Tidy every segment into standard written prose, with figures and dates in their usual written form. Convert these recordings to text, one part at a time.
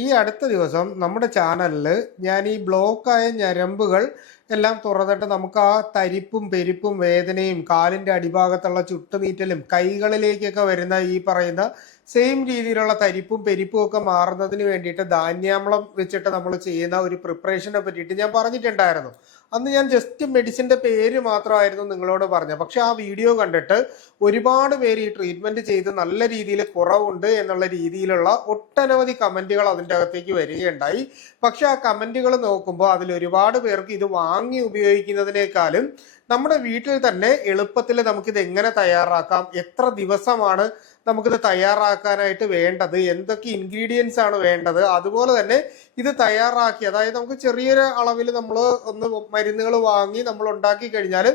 ഈ അടുത്ത ദിവസം നമ്മുടെ ചാനലിൽ ഞാൻ ഈ ബ്ലോക്കായ ഞരമ്പുകൾ എല്ലാം തുറന്നിട്ട് നമുക്ക് ആ തരിപ്പും പെരിപ്പും വേദനയും കാലിൻ്റെ അടിഭാഗത്തുള്ള ചുട്ടുനീറ്റലും കൈകളിലേക്കൊക്കെ വരുന്ന ഈ പറയുന്ന സെയിം രീതിയിലുള്ള തരിപ്പും പെരിപ്പും ഒക്കെ മാറുന്നതിന് വേണ്ടിയിട്ട് ധാന്യാമ്ലം വെച്ചിട്ട് നമ്മൾ ചെയ്യുന്ന ഒരു പ്രിപ്പറേഷനെ പറ്റിയിട്ട് ഞാൻ പറഞ്ഞിട്ടുണ്ടായിരുന്നു. അന്ന് ഞാൻ ജസ്റ്റ് മെഡിസിൻ്റെ പേര് മാത്രമായിരുന്നു നിങ്ങളോട് പറഞ്ഞത്. പക്ഷെ ആ വീഡിയോ കണ്ടിട്ട് ഒരുപാട് പേര് ഈ ട്രീറ്റ്മെൻറ്റ് ചെയ്ത് നല്ല രീതിയിൽ കുറവുണ്ട് എന്നുള്ള രീതിയിലുള്ള ഒട്ടനവധി കമൻറ്റുകൾ അതിൻ്റെ അകത്തേക്ക് വരികയുണ്ടായി. പക്ഷെ ആ കമൻറ്റുകൾ നോക്കുമ്പോൾ അതിൽ ഒരുപാട് പേർക്ക് ഇത് വാങ്ങി ഉപയോഗിക്കുന്നതിനേക്കാളും നമ്മുടെ വീട്ടിൽ തന്നെ എളുപ്പത്തിൽ നമുക്കിത് എങ്ങനെ തയ്യാറാക്കാം, എത്ര ദിവസമാണ് നമുക്കിത് തയ്യാറാക്കാനായിട്ട് വേണ്ടത്, എന്തൊക്കെ ഇൻഗ്രീഡിയൻസ് ആണ് വേണ്ടത്, അതുപോലെ തന്നെ ഇത് തയ്യാറാക്കി, അതായത് നമുക്ക് ചെറിയൊരു അളവിൽ നമ്മൾ ഒന്ന് മരുന്നുകൾ വാങ്ങി നമ്മൾ ഉണ്ടാക്കി കഴിഞ്ഞാൽ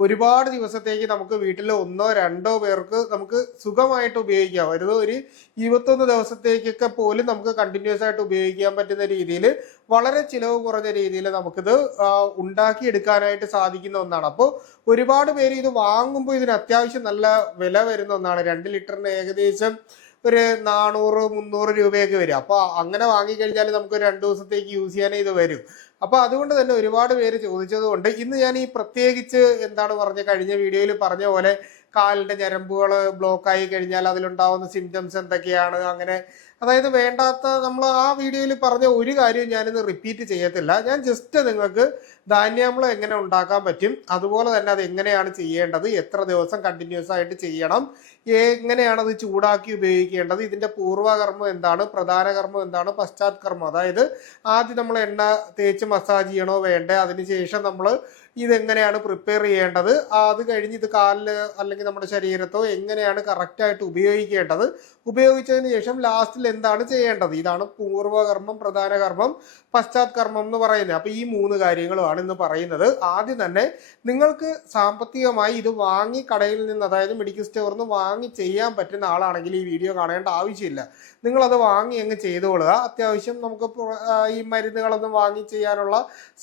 ഒരുപാട് ദിവസത്തേക്ക് നമുക്ക് വീട്ടിൽ ഒന്നോ രണ്ടോ പേർക്ക് നമുക്ക് സുഖമായിട്ട് ഉപയോഗിക്കാം. ഒരു 21 ദിവസത്തേക്കൊക്കെ പോലും നമുക്ക് കണ്ടിന്യൂസ് ആയിട്ട് ഉപയോഗിക്കാൻ പറ്റുന്ന രീതിയിൽ വളരെ ചിലവ് കുറഞ്ഞ രീതിയിൽ നമുക്കിത് ഉണ്ടാക്കിയെടുക്കാനായിട്ട് സാധിക്കുന്ന ഒന്നാണ്. അപ്പോൾ ഒരുപാട് പേര് ഇത് വാങ്ങുമ്പോൾ ഇതിന് അത്യാവശ്യം നല്ല വില വരുന്ന ഒന്നാണ്. 2 ലിറ്ററിന് ഏകദേശം ഒരു 400-300 രൂപയൊക്കെ വരും. അപ്പോൾ അങ്ങനെ വാങ്ങിക്കഴിഞ്ഞാൽ നമുക്ക് 2 ദിവസത്തേക്ക് യൂസ് ചെയ്യാനേ ഇത് വരും. അപ്പോൾ അതുകൊണ്ട് തന്നെ ഒരുപാട് പേര് ചോദിച്ചത് കൊണ്ട് ഇന്ന് ഞാൻ ഈ പ്രത്യേകിച്ച് എന്താണ് പറഞ്ഞ കഴിഞ്ഞ വീഡിയോയിൽ പറഞ്ഞ പോലെ കാലിൻ്റെ ഞരമ്പുകൾ ബ്ലോക്കായി കഴിഞ്ഞാൽ അതിലുണ്ടാവുന്ന സിംറ്റംസ് എന്തൊക്കെയാണ്, അങ്ങനെ അതായത് വേണ്ടാത്ത നമ്മൾ ആ വീഡിയോയിൽ പറഞ്ഞ ഒരു കാര്യവും ഞാനിന്ന് റിപ്പീറ്റ് ചെയ്യത്തില്ല. ഞാൻ ജസ്റ്റ് നിങ്ങൾക്ക് ധാന്യാമ്ലം എങ്ങനെ ഉണ്ടാക്കാൻ പറ്റും, അതുപോലെ തന്നെ അത് എങ്ങനെയാണ് ചെയ്യേണ്ടത്, എത്ര ദിവസം കണ്ടിന്യൂസ് ആയിട്ട് ചെയ്യണം, എങ്ങനെയാണ് അത് ചൂടാക്കി ഉപയോഗിക്കേണ്ടത്, ഇതിൻ്റെ പൂർവ്വകർമ്മം എന്താണ്, പ്രധാന കർമ്മം എന്താണ്, പശ്ചാത് കർമ്മം, അതായത് ആദ്യം നമ്മൾ എണ്ണ തേച്ച് മസാജ് ചെയ്യണോ വേണ്ടേ, അതിനുശേഷം നമ്മൾ ഇതെങ്ങനെയാണ് പ്രിപ്പയർ ചെയ്യേണ്ടത്, അത് കഴിഞ്ഞ് ഇത് കാലിൽ അല്ലെങ്കിൽ നമ്മുടെ ശരീരത്തോ എങ്ങനെയാണ് കറക്റ്റായിട്ട് ഉപയോഗിക്കേണ്ടത്, ഉപയോഗിച്ചതിന് ശേഷം ലാസ്റ്റിൽ എന്താണ് ചെയ്യേണ്ടത്, ഇതാണ് പൂർവ്വകർമ്മം, പ്രധാന കർമ്മം, പശ്ചാത് കർമ്മം എന്ന് പറയുന്നത്. അപ്പോൾ ഈ 3 കാര്യങ്ങളുമാണ് ഇന്ന് പറയുന്നത്. ആദ്യം തന്നെ നിങ്ങൾക്ക് സാമ്പത്തികമായി ഇത് വാങ്ങി കടയിൽ നിന്ന്, അതായത് മെഡിക്കൽ സ്റ്റോറിൽ നിന്ന് വാങ്ങി ചെയ്യാൻ പറ്റുന്ന ആളാണെങ്കിൽ ഈ വീഡിയോ കാണേണ്ട ആവശ്യമില്ല. നിങ്ങളത് വാങ്ങി അങ്ങ് ചെയ്തുകൊള്ളുക. അത്യാവശ്യം നമുക്ക് ഈ മരുന്നുകളൊന്നും വാങ്ങി ചെയ്യാനുള്ള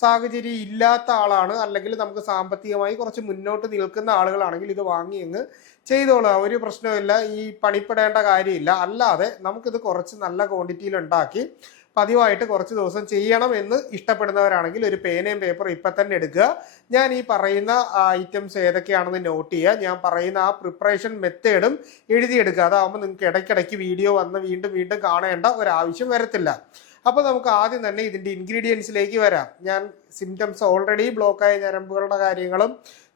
സാഹചര്യം ഇല്ലാത്ത ആളാണ്, അല്ലെങ്കിൽ നമുക്ക് സാമ്പത്തികമായി കുറച്ച് മുന്നോട്ട് നിൽക്കുന്ന ആളുകളാണെങ്കിൽ ഇത് വാങ്ങി അങ്ങ് ചെയ്തോളുക. ഒരു പ്രശ്നമില്ല, ഈ പണിപ്പെടേണ്ട കാര്യമില്ല. അല്ലാതെ നമുക്കിത് കുറച്ച് നല്ല ക്വാണ്ടിറ്റിയിൽ ഉണ്ടാക്കി പതിവായിട്ട് കുറച്ച് ദിവസം ചെയ്യണം എന്ന് ഇഷ്ടപ്പെടുന്നവരാണെങ്കിൽ ഒരു പേനയും പേപ്പറും ഇപ്പം തന്നെ എടുക്കുക. ഞാൻ ഈ പറയുന്ന ഐറ്റംസ് ഏതൊക്കെയാണെന്ന് നോട്ട് ചെയ്യുക. ഞാൻ പറയുന്ന ആ പ്രിപ്പറേഷൻ മെത്തേഡും എഴുതിയെടുക്കുക. അതാകുമ്പോൾ നിങ്ങൾക്ക് ഇടയ്ക്കിടയ്ക്ക് വീഡിയോ വന്ന് വീണ്ടും വീണ്ടും കാണേണ്ട ഒരാവശ്യം വരത്തില്ല. അപ്പോൾ നമുക്ക് ആദ്യം തന്നെ ഇതിൻ്റെ ഇൻഗ്രീഡിയൻസിലേക്ക് വരാം. ഞാൻ സിംറ്റംസ് ഓൾറെഡി ബ്ലോക്കായ ഞരമ്പുകളുടെ കാര്യങ്ങളും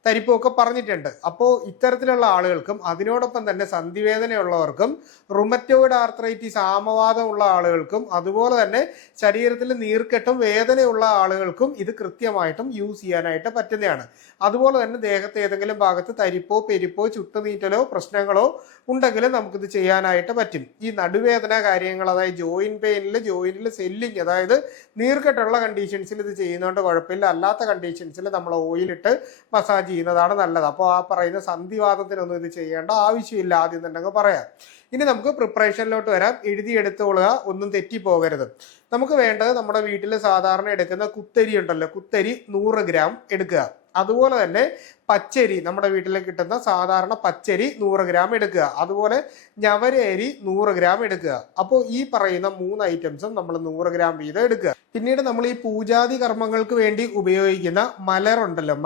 തരിപ്പുമൊക്കെ പറഞ്ഞിട്ടുണ്ട്. അപ്പോൾ ഇത്തരത്തിലുള്ള ആളുകൾക്കും അതിനോടൊപ്പം തന്നെ സന്ധിവേദനയുള്ളവർക്കും റുമറ്റോയിഡ് ആർത്രൈറ്റിസ് ആമവാദമുള്ള ആളുകൾക്കും അതുപോലെ തന്നെ ശരീരത്തിൽ നീർക്കെട്ടും വേദനയുള്ള ആളുകൾക്കും ഇത് കൃത്യമായിട്ടും യൂസ് ചെയ്യാനായിട്ട് പറ്റുന്നതാണ്. അതുപോലെ തന്നെ ദേഹത്ത് ഏതെങ്കിലും ഭാഗത്ത് തരിപ്പോ പെരിപ്പോ ചുട്ടുനീറ്റലോ പ്രശ്നങ്ങളോ ഉണ്ടെങ്കിൽ നമുക്കിത് ചെയ്യാനായിട്ട് പറ്റും. ഈ നടുവേദന കാര്യങ്ങൾ, അതായത് ജോയിൻറ്റിൽ സെല്ലിങ്, അതായത് നീർക്കെട്ടുള്ള കണ്ടീഷൻസിൽ ഇത് ചെയ്യുന്നതുകൊണ്ട് കുഴപ്പമില്ല. അല്ലാത്ത കണ്ടീഷൻസിൽ നമ്മൾ ഓയിലിട്ട് മസാജ് ചെയ്യുന്നതാണ് നല്ലത്. അപ്പോൾ ആ പറയുന്ന സന്ധിവാദത്തിനൊന്നും ഇത് ചെയ്യേണ്ട ആവശ്യമില്ല, ആദ്യം തന്നെ പറയാം. ഇനി നമുക്ക് പ്രിപ്പറേഷനിലോട്ട് വരാം. എഴുതിയെടുത്തോളുക, ഒന്നും തെറ്റിപ്പോകരുത്. നമുക്ക് വേണ്ടത് നമ്മുടെ വീട്ടിൽ സാധാരണ എടുക്കുന്ന കുത്തരി ഉണ്ടല്ലോ, കുത്തരി 100 ഗ്രാം എടുക്കുക. അതുപോലെ തന്നെ പച്ചരി, നമ്മുടെ വീട്ടിൽ കിട്ടുന്ന സാധാരണ പച്ചരി 100 ഗ്രാം എടുക്കുക. അതുപോലെ ഞവരരി 100 ഗ്രാം എടുക്കുക. അപ്പോൾ ഈ പറയുന്ന 3 ഐറ്റംസും നമ്മൾ 100 ഗ്രാം വീതം എടുക്കുക. പിന്നീട് നമ്മൾ ഈ പൂജാതി കർമ്മങ്ങൾക്ക് വേണ്ടി ഉപയോഗിക്കുന്ന മലരുണ്ടല്ലോ,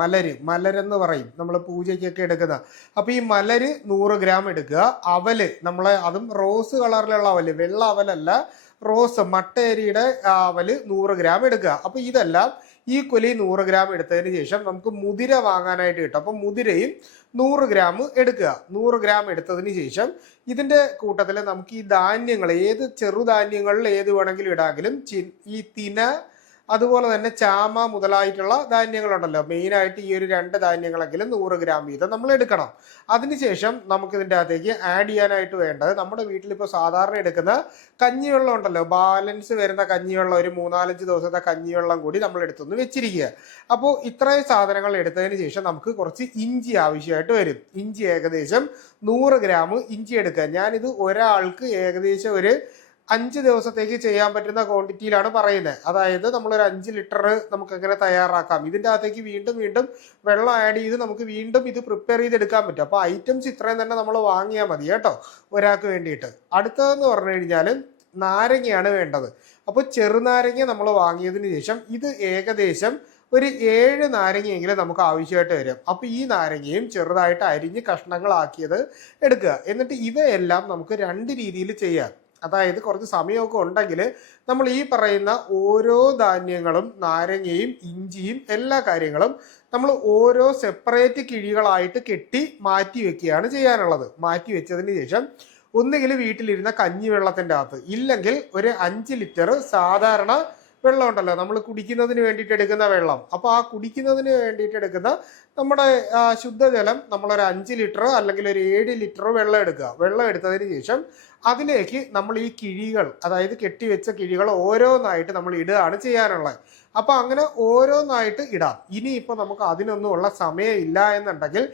മലരെന്ന് പറയും നമ്മൾ പൂജയ്ക്കൊക്കെ എടുക്കുന്ന. അപ്പോൾ ഈ മലര് 100 ഗ്രാം എടുക്കുക. അവല്, നമ്മളെ അതും റോസ് കളറിലുള്ള അവല്, വെള്ള അവലല്ല, റോസ് മട്ടേരിയുടെ അവല് 100 ഗ്രാം എടുക്കുക. അപ്പോൾ ഇതെല്ലാം ഈ കൊലി 100 ഗ്രാം എടുത്തതിന് ശേഷം നമുക്ക് മുതിര വാങ്ങാനായിട്ട് കിട്ടും. അപ്പം മുതിരയും 100 ഗ്രാം എടുക്കുക. 100 ഗ്രാം എടുത്തതിന് ശേഷം ഇതിൻ്റെ കൂട്ടത്തിൽ നമുക്ക് ഈ ധാന്യങ്ങൾ, ഏത് ചെറുധാന്യങ്ങളിൽ ഏത് വേണമെങ്കിലും ഇടാമെങ്കിലും ഈ തിന അതുപോലെ തന്നെ ചാമ മുതലായിട്ടുള്ള ധാന്യങ്ങളുണ്ടല്ലോ, മെയിനായിട്ട് ഈ ഒരു 2 ധാന്യങ്ങളെങ്കിലും 100 ഗ്രാം വീതം നമ്മൾ എടുക്കണം. അതിനുശേഷം നമുക്കിതിൻ്റെ അകത്തേക്ക് ആഡ് ചെയ്യാനായിട്ട് വേണ്ടത്, നമ്മുടെ വീട്ടിലിപ്പോൾ സാധാരണ എടുക്കുന്ന കഞ്ഞിവെള്ളം ഉണ്ടല്ലോ, ബാലൻസ് വരുന്ന കഞ്ഞിവെള്ളം, ഒരു 3-4 ദിവസത്തെ കഞ്ഞിവെള്ളം കൂടി നമ്മൾ എടുത്തൊന്ന് വെച്ചിരിക്കുക. അപ്പോൾ ഇത്രയും സാധനങ്ങൾ എടുത്തതിന് ശേഷം നമുക്ക് കുറച്ച് ഇഞ്ചി ആവശ്യമായിട്ട് വരും. ഇഞ്ചി ഏകദേശം 100 ഗ്രാം ഇഞ്ചി എടുക്കുക. ഞാനിത് ഒരാൾക്ക് ഏകദേശം ഒരു 5 ദിവസത്തേക്ക് ചെയ്യാൻ പറ്റുന്ന ക്വാണ്ടിറ്റിയിലാണ് പറയുന്നത്. അതായത് നമ്മളൊരു 5 ലിറ്റർ നമുക്ക് എങ്ങനെ തയ്യാറാക്കാം. ഇതിൻ്റെ അകത്തേക്ക് വീണ്ടും വീണ്ടും വെള്ളം ആഡ് ചെയ്ത് നമുക്ക് വീണ്ടും ഇത് പ്രിപ്പയർ ചെയ്തെടുക്കാൻ പറ്റും. അപ്പോൾ ഐറ്റംസ് ഇത്രയും തന്നെ നമ്മൾ വാങ്ങിയാൽ മതി കേട്ടോ, ഒരാൾക്ക് വേണ്ടിയിട്ട്. അടുത്തതെന്ന് പറഞ്ഞു കഴിഞ്ഞാൽ നാരങ്ങയാണ് വേണ്ടത്. അപ്പോൾ ചെറുനാരങ്ങ നമ്മൾ വാങ്ങിയതിന് ശേഷം ഇത് ഏകദേശം ഒരു 7 നാരങ്ങയെങ്കിലും നമുക്ക് ആവശ്യമായിട്ട് വരും. അപ്പോൾ ഈ നാരങ്ങയും ചെറുതായിട്ട് അരിഞ്ഞ് കഷ്ണങ്ങളാക്കിയത് എടുക്കുക. എന്നിട്ട് ഇവയെല്ലാം നമുക്ക് 2 രീതിയിൽ ചെയ്യാം. അതായത് കുറച്ച് സമയമൊക്കെ ഉണ്ടെങ്കിൽ നമ്മൾ ഈ പറയുന്ന ഓരോ ധാന്യങ്ങളും നാരങ്ങയും ഇഞ്ചിയും എല്ലാ കാര്യങ്ങളും നമ്മൾ ഓരോ സെപ്പറേറ്റ് കിഴികളായിട്ട് കെട്ടി മാറ്റി വെക്കുകയാണ് ചെയ്യാനുള്ളത്. മാറ്റി വെച്ചതിന് ശേഷം ഒന്നുകിൽ വീട്ടിലിരുന്ന കഞ്ഞിവെള്ളത്തിൻ്റെ അകത്ത്, ഇല്ലെങ്കിൽ ഒരു 5 ലിറ്റർ സാധാരണ വെള്ളം ഉണ്ടല്ലോ, നമ്മൾ കുടിക്കുന്നതിന് വേണ്ടിയിട്ട് എടുക്കുന്ന വെള്ളം. അപ്പോൾ ആ കുടിക്കുന്നതിന് വേണ്ടിയിട്ട് എടുക്കുന്ന നമ്മുടെ ശുദ്ധജലം നമ്മളൊരു 5 ലിറ്റർ അല്ലെങ്കിൽ ഒരു 7 ലിറ്റർ വെള്ളം എടുക്കുക. വെള്ളം എടുത്തതിന് ശേഷം അതിലേക്ക് നമ്മൾ ഈ കിഴികൾ, അതായത് കെട്ടിവെച്ച കിഴികൾ ഓരോന്നായിട്ട് നമ്മൾ ഇടുകയാണ് ചെയ്യാനുള്ളത്. അപ്പോൾ അങ്ങനെ ഓരോന്നായിട്ട് ഇടാം. ഇനിയിപ്പോൾ നമുക്ക് അതിനൊന്നുമുള്ള സമയമില്ല എന്നുണ്ടെങ്കിൽ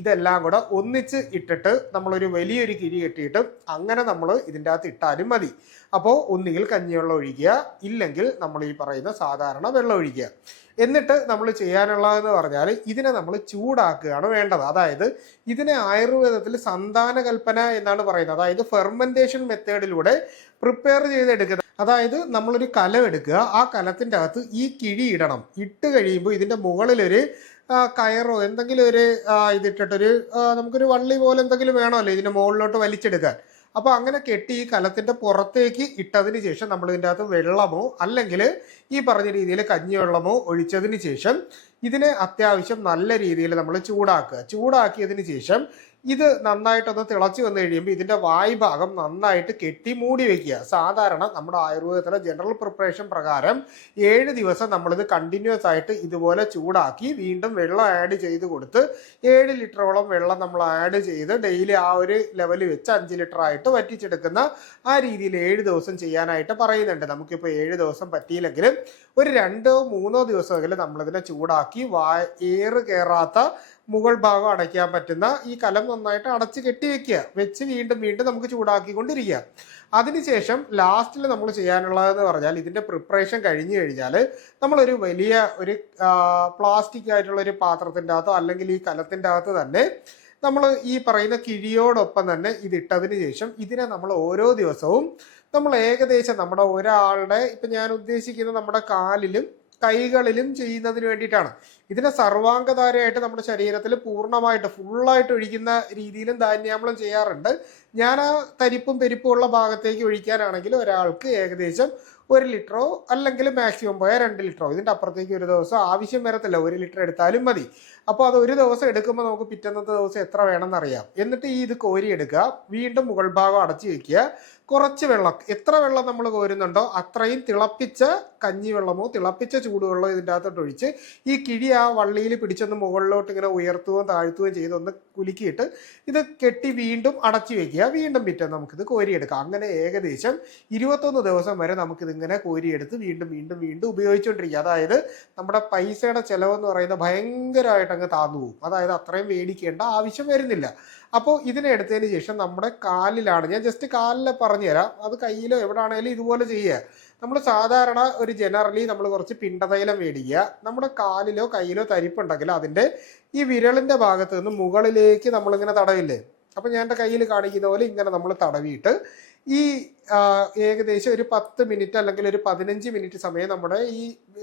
ഇതെല്ലാം കൂടെ ഒന്നിച്ച് ഇട്ടിട്ട് നമ്മളൊരു വലിയൊരു കിഴി കെട്ടിയിട്ട് അങ്ങനെ നമ്മൾ ഇതിൻ്റെ അകത്ത് ഇട്ടാലും മതി. അപ്പോൾ ഒന്നുകിൽ കഞ്ഞിവെള്ളം ഒഴിക്കുക, ഇല്ലെങ്കിൽ നമ്മൾ ഈ പറയുന്ന സാധാരണ വെള്ളം ഒഴിക്കുക. എന്നിട്ട് നമ്മൾ ചെയ്യാനുള്ളതെന്ന് പറഞ്ഞാൽ ഇതിനെ നമ്മൾ ചൂടാക്കുകയാണ് വേണ്ടത്. അതായത് ഇതിനെ ആയുർവേദത്തിൽ സന്താനകൽപ്പന എന്നാണ് പറയുന്നത്. അതായത് ഫെർമെന്റേഷൻ മെത്തേഡിലൂടെ പ്രിപ്പയർ ചെയ്തെടുക്കുന്നത്. അതായത് നമ്മളൊരു കലം എടുക്കുക, ആ കലത്തിൻ്റെ അകത്ത് ഈ കിഴി ഇടണം. ഇട്ട് കഴിയുമ്പോൾ ഇതിൻ്റെ മുകളിലൊരു കയറോ എന്തെങ്കിലും ഒരു ഇതിട്ടിട്ടൊരു നമുക്കൊരു വള്ളി പോലെ എന്തെങ്കിലും വേണമല്ലോ ഇതിൻ്റെ മുകളിലോട്ട് വലിച്ചെടുക്കാൻ. അപ്പോൾ അങ്ങനെ കെട്ടി ഈ കലത്തിൻ്റെ പുറത്തേക്ക് ഇട്ടതിന് ശേഷം നമ്മൾ ഇതിൻ്റെ അകത്ത് വെള്ളമോ അല്ലെങ്കിൽ ഈ പറഞ്ഞ രീതിയിൽ കഞ്ഞിവെള്ളമോ ഒഴിച്ചതിന് ശേഷം ഇതിനെ അത്യാവശ്യം നല്ല രീതിയിൽ നമ്മൾ ചൂടാക്കുക. ചൂടാക്കിയതിന് ശേഷം ഇത് നന്നായിട്ടൊന്ന് തിളച്ച് വന്നു കഴിയുമ്പോൾ ഇതിൻ്റെ വായ്ഭാഗം നന്നായിട്ട് കെട്ടി മൂടി വയ്ക്കുക. സാധാരണ നമ്മുടെ ആയുർവേദത്തിലെ ജനറൽ പ്രിപ്പറേഷൻ പ്രകാരം 7 ദിവസം നമ്മളിത് കണ്ടിന്യൂസ് ആയിട്ട് ഇതുപോലെ ചൂടാക്കി വീണ്ടും വെള്ളം ആഡ് ചെയ്ത് കൊടുത്ത് 7 ലിറ്ററോളം വെള്ളം നമ്മൾ ആഡ് ചെയ്ത് ഡെയിലി ആ ഒരു ലെവൽ വെച്ച് 5 ലിറ്റർ ആയിട്ട് വറ്റിച്ചെടുക്കുന്ന ആ രീതിയിൽ 7 ദിവസം ചെയ്യാനായിട്ട് പറയുന്നുണ്ട്. നമുക്കിപ്പോൾ 7 ദിവസം പറ്റിയില്ലെങ്കിലും ഒരു 2-3 ദിവസമെങ്കിലും നമ്മളിതിനെ ചൂടാക്കി എയർ കയറാത്ത മുകൾ ഭാഗം അടയ്ക്കാൻ പറ്റുന്ന ഈ കലം നന്നായിട്ട് അടച്ച് കെട്ടിവെക്കുക. വെച്ച് വീണ്ടും വീണ്ടും നമുക്ക് ചൂടാക്കിക്കൊണ്ടിരിക്കുക. അതിനുശേഷം ലാസ്റ്റിൽ നമ്മൾ ചെയ്യാനുള്ളതെന്ന് പറഞ്ഞാൽ ഇതിൻ്റെ പ്രിപ്പറേഷൻ കഴിഞ്ഞു കഴിഞ്ഞാൽ നമ്മളൊരു വലിയ ഒരു പ്ലാസ്റ്റിക് ആയിട്ടുള്ള ഒരു പാത്രത്തിൻ്റെ അകത്തോ അല്ലെങ്കിൽ ഈ കലത്തിൻ്റെ അകത്ത് തന്നെ നമ്മൾ ഈ പറയുന്ന കിഴിയോടൊപ്പം തന്നെ ഇതിട്ടതിന് ശേഷം ഇതിനെ നമ്മൾ ഓരോ ദിവസവും നമ്മൾ ഏകദേശം നമ്മുടെ ഒരാളുടെ, ഇപ്പം ഞാൻ ഉദ്ദേശിക്കുന്നത് നമ്മുടെ കാലിലും കൈകളിലും ചെയ്യുന്നതിന് വേണ്ടിയിട്ടാണ്. ഇതിനെ സർവാംഗധാരയായിട്ട് നമ്മുടെ ശരീരത്തിൽ പൂർണ്ണമായിട്ട് ഫുള്ളായിട്ട് ഒഴിക്കുന്ന രീതിയിലും ധാന്യാമളം ചെയ്യാറുണ്ട്. ഞാൻ ആ തരിപ്പും പെരിപ്പും ഉള്ള ഭാഗത്തേക്ക് ഒഴിക്കാനാണെങ്കിൽ ഒരാൾക്ക് ഏകദേശം 1 ലിറ്ററോ അല്ലെങ്കിൽ മാക്സിമം പോയാൽ 2 ലിറ്ററോ, ഇതിൻ്റെ അപ്പുറത്തേക്ക് ഒരു ദിവസം ആവശ്യം വരത്തില്ല. 1 ലിറ്റർ എടുത്താലും മതി. അപ്പോൾ അത് ഒരു ദിവസം എടുക്കുമ്പോൾ നമുക്ക് പിറ്റന്നത്തെ ദിവസം എത്ര വേണമെന്നറിയാം. എന്നിട്ട് ഇത് കോരിയെടുക്കുക, വീണ്ടും മുകൾ ഭാഗം അടച്ചു വയ്ക്കുക. കുറച്ച് വെള്ളം, എത്ര വെള്ളം നമ്മൾ കോരുന്നുണ്ടോ അത്രയും തിളപ്പിച്ച കഞ്ഞിവെള്ളമോ തിളപ്പിച്ച ചൂടുവെള്ളമോ ഇതിൻ്റെ അകത്തോട്ട് ഒഴിച്ച് ഈ കിഴി ആ വള്ളിയിൽ പിടിച്ചൊന്ന് മുകളിലോട്ട് ഇങ്ങനെ ഉയർത്തുകയും താഴ്ത്തുകയും ചെയ്ത് ഒന്ന് കുലുക്കിയിട്ട് ഇത് കെട്ടി വീണ്ടും അടച്ചു വയ്ക്കുക. വീണ്ടും പിറ്റേ നമുക്കിത് കോരിയെടുക്കാം. അങ്ങനെ ഏകദേശം 21 ദിവസം വരെ നമുക്കിതിങ്ങനെ കോരിയെടുത്ത് വീണ്ടും വീണ്ടും വീണ്ടും ഉപയോഗിച്ചുകൊണ്ടിരിക്കുക. അതായത് നമ്മുടെ പൈസയുടെ ചിലവെന്ന് പറയുന്നത് ഭയങ്കരമായിട്ട് അങ്ങ് താന്നു പോകും. അതായത് അത്രയും മേടിക്കേണ്ട ആവശ്യം വരുന്നില്ല. അപ്പോൾ ഇതിനെ എടുത്തതിന് ശേഷം നമ്മുടെ കാലിലാണ്, ഞാൻ ജസ്റ്റ് കാലിലെ പറഞ്ഞുതരാം, അത് കയ്യിലോ എവിടെയാണെങ്കിലും ഇതുപോലെ ചെയ്യുക. നമ്മൾ സാധാരണ ഒരു ജനറലി നമ്മൾ കുറച്ച് പിണ്ടതൈലം മേടിക്കുക. നമ്മുടെ കാലിലോ കയ്യിലോ തരിപ്പുണ്ടെങ്കിൽ അതിൻ്റെ ഈ വിരലിൻ്റെ ഭാഗത്ത് നിന്ന് മുകളിലേക്ക് നമ്മളിങ്ങനെ തടവില്ലേ, അപ്പം ഞാൻ എൻ്റെ കയ്യിൽ കാണിക്കുന്ന പോലെ ഇങ്ങനെ നമ്മൾ തടവിയിട്ട് ഈ ഏകദേശം ഒരു 10 മിനിറ്റ് അല്ലെങ്കിൽ ഒരു 15 മിനിറ്റ് സമയം നമ്മുടെ ഈ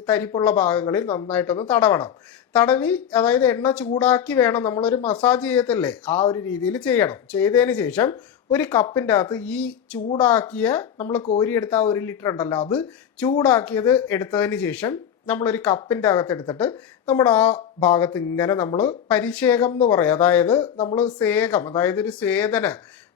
തരിപ്പുള്ള ഭാഗങ്ങളിൽ നന്നായിട്ടൊന്ന് തടവണം. തടവി, അതായത് എണ്ണ ചൂടാക്കി വേണം, നമ്മളൊരു മസാജ് ചെയ്യത്തില്ലേ ആ ഒരു രീതിയിൽ ചെയ്യണം. ചെയ്തതിന് ശേഷം ഒരു കപ്പിൻ്റെ അകത്ത് ഈ ചൂടാക്കിയ നമ്മൾ കോരിയെടുത്ത ആ 1 ലിറ്റർ ഉണ്ടല്ലോ അത് ചൂടാക്കിയത് എടുത്തതിന് ശേഷം നമ്മളൊരു കപ്പിൻ്റെ അകത്ത് എടുത്തിട്ട് നമ്മുടെ ആ ഭാഗത്ത് ഇങ്ങനെ നമ്മൾ പരിശേകം എന്ന് പറയും. അതായത് നമ്മൾ സേകം, അതായത് ഒരു സ്വേദന,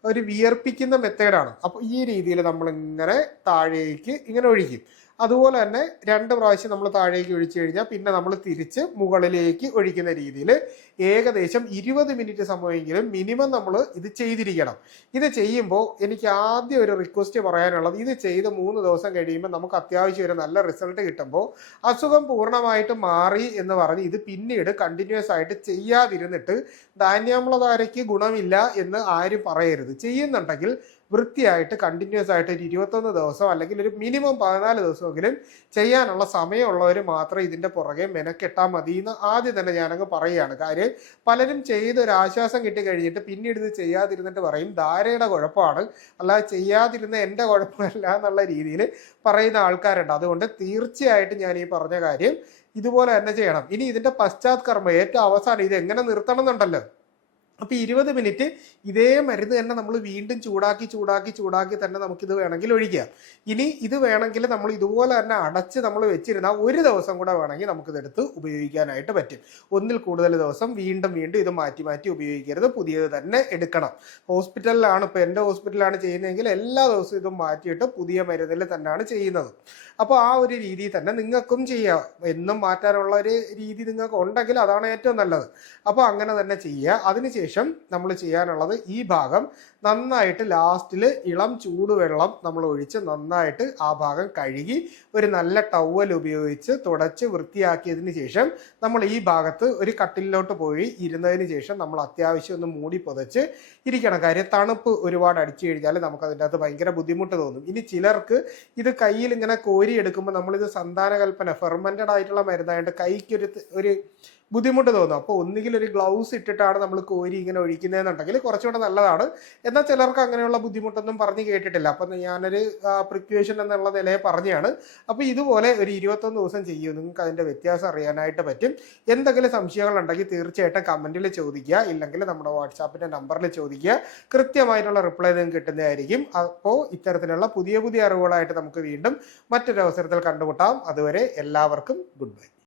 ഒരു വിയർപ്പിക്കുന്ന മെത്തേഡാണ്. അപ്പോൾ ഈ രീതിയിൽ നമ്മളിങ്ങനെ താഴേക്ക് ഇങ്ങനെ ഒഴിക്കും. അതുപോലെ തന്നെ 2 പ്രാവശ്യം നമ്മൾ താഴേക്ക് ഒഴിച്ചു കഴിഞ്ഞാൽ പിന്നെ നമ്മൾ തിരിച്ച് മുകളിലേക്ക് ഒഴിക്കുന്ന രീതിയിൽ ഏകദേശം 20 മിനിറ്റ് സമയമെങ്കിലും മിനിമം നമ്മൾ ഇത് ചെയ്തിരിക്കണം. ഇത് ചെയ്യുമ്പോൾ എനിക്ക് ആദ്യം ഒരു റിക്വസ്റ്റ് പറയാനുള്ളത്, ഇത് ചെയ്ത് 3 ദിവസം കഴിയുമ്പോൾ നമുക്ക് അത്യാവശ്യം ഒരു നല്ല റിസൾട്ട് കിട്ടുമ്പോൾ അസുഖം പൂർണ്ണമായിട്ട് മാറി എന്ന് പറഞ്ഞ് ഇത് പിന്നീട് കണ്ടിന്യൂസ് ആയിട്ട് ചെയ്യാതിരുന്നിട്ട് ധാന്യാമ്ലധാരയ്ക്ക് ഗുണമില്ല എന്ന് ആരും പറയരുത്. ചെയ്യുന്നുണ്ടെങ്കിൽ വൃത്തിയായിട്ട് കണ്ടിന്യൂസ് ആയിട്ട് ഒരു 21 ദിവസം അല്ലെങ്കിൽ ഒരു മിനിമം 14 ദിവസമെങ്കിലും ചെയ്യാനുള്ള സമയമുള്ളവർ മാത്രം ഇതിൻ്റെ പുറകെ മെനക്കെട്ടാൽ മതി എന്ന് ആദ്യം തന്നെ ഞാനങ്ങ് പറയുകയാണ്. കാര്യം പലരും ചെയ്ത് ഒരു ആശ്വാസം കിട്ടി കഴിഞ്ഞിട്ട് പിന്നീട് ഇത് ചെയ്യാതിരുന്നിട്ട് പറയും ധാരയുടെ കുഴപ്പമാണ്, അല്ലാതെ ചെയ്യാതിരുന്ന എൻ്റെ കുഴപ്പമല്ല എന്നുള്ള രീതിയിൽ പറയുന്ന ആൾക്കാരുണ്ട്. അതുകൊണ്ട് തീർച്ചയായിട്ടും ഞാൻ ഈ പറഞ്ഞ കാര്യം ഇതുപോലെ തന്നെ ചെയ്യണം. ഇനി ഇതിൻ്റെ പശ്ചാത്കർമ്മം ഏറ്റവും അവസാനം ഇത് എങ്ങനെ നിർത്തണം എന്നുണ്ടല്ലോ. അപ്പോൾ 20 മിനിറ്റ് ഇതേ മരുന്ന് തന്നെ നമ്മൾ വീണ്ടും ചൂടാക്കി തന്നെ നമുക്കിത് വേണമെങ്കിൽ ഒഴിക്കാം. ഇനി ഇത് വേണമെങ്കിൽ നമ്മൾ ഇതുപോലെ തന്നെ അടച്ച് നമ്മൾ വെച്ചിരുന്നാൽ ഒരു ദിവസം കൂടെ വേണമെങ്കിൽ നമുക്കിതെടുത്ത് ഉപയോഗിക്കാനായിട്ട് പറ്റും. ഒന്നിൽ കൂടുതൽ ദിവസം വീണ്ടും ഇത് മാറ്റി ഉപയോഗിക്കരുത്, പുതിയത് തന്നെ എടുക്കണം. ഹോസ്പിറ്റലിലാണ്, ഇപ്പോൾ എൻ്റെ ഹോസ്പിറ്റലിലാണ് ചെയ്യുന്നതെങ്കിൽ എല്ലാ ദിവസവും ഇത് മാറ്റിയിട്ട് പുതിയ മരുന്നിൽ തന്നെയാണ് ചെയ്യുന്നത്. അപ്പോൾ ആ ഒരു രീതി തന്നെ നിങ്ങൾക്കും ചെയ്യാം. എന്നും മാറ്റാനുള്ള ഒരു രീതി നിങ്ങൾക്ക് ഉണ്ടെങ്കിൽ അതാണ് ഏറ്റവും നല്ലത്. അപ്പോൾ അങ്ങനെ തന്നെ ചെയ്യുക. അതിനുശേഷം നമ്മൾ ചെയ്യാനുള്ളത് ഈ ഭാഗം നന്നായിട്ട് ലാസ്റ്റിൽ ഇളം ചൂടുവെള്ളം നമ്മൾ ഒഴിച്ച് നന്നായിട്ട് ആ ഭാഗം കഴുകി ഒരു നല്ല ടവൽ ഉപയോഗിച്ച് തുടച്ച് വൃത്തിയാക്കിയതിന് ശേഷം നമ്മൾ ഈ ഭാഗത്ത് ഒരു കട്ടിലിലോട്ട് പോയി ഇരുന്നതിന് ശേഷം നമ്മൾ അത്യാവശ്യം ഒന്ന് മൂടി പുതച്ച് ഇരിക്കണം. കാര്യം തണുപ്പ് ഒരുപാട് അടിച്ചു കഴിഞ്ഞാൽ നമുക്ക് അതിൻ്റെ അകത്ത് ഭയങ്കര ബുദ്ധിമുട്ട് തോന്നും. ഇനി ചിലർക്ക് ഇത് കയ്യിൽ ഇങ്ങനെ കോരി എടുക്കുമ്പോൾ നമ്മളിത് സന്താനകൽപ്പന ഫെർമെൻറ്റഡ് ആയിട്ടുള്ള മരുന്നായിട്ട് കൈക്കൊരു ഒരു ബുദ്ധിമുട്ട് തോന്നും. അപ്പോൾ ഒന്നുകിൽ ഒരു ഗ്ലൗസ് ഇട്ടിട്ടാണ് നമ്മൾ കോരി ഇങ്ങനെ ഒഴിക്കുന്നതെന്നുണ്ടെങ്കിൽ കുറച്ചുകൂടെ നല്ലതാണ്. എന്നാൽ ചിലർക്ക് അങ്ങനെയുള്ള ബുദ്ധിമുട്ടൊന്നും പറഞ്ഞ് കേട്ടിട്ടില്ല. അപ്പം ഞാനൊരു പ്രിക്വേഷൻ എന്നുള്ള നിലയെ പറഞ്ഞതാണ്. അപ്പോൾ ഇതുപോലെ ഒരു 21 ദിവസം ചെയ്യും, നിങ്ങൾക്ക് അതിൻ്റെ വ്യത്യാസം അറിയാനായിട്ട് പറ്റും. എന്തെങ്കിലും സംശയങ്ങളുണ്ടെങ്കിൽ തീർച്ചയായിട്ടും കമൻറ്റിൽ ചോദിക്കുക, ഇല്ലെങ്കിൽ നമ്മുടെ വാട്സാപ്പിൻ്റെ നമ്പറിൽ ചോദിക്കുക. കൃത്യമായിട്ടുള്ള റിപ്ലൈ നിങ്ങൾക്ക് കിട്ടുന്നതായിരിക്കും. അപ്പോൾ ഇത്തരത്തിലുള്ള പുതിയ അറിവുകളായിട്ട് നമുക്ക് വീണ്ടും മറ്റൊരു അവസരത്തിൽ കണ്ടുമുട്ടാം. അതുവരെ എല്ലാവർക്കും ഗുഡ് ബൈ.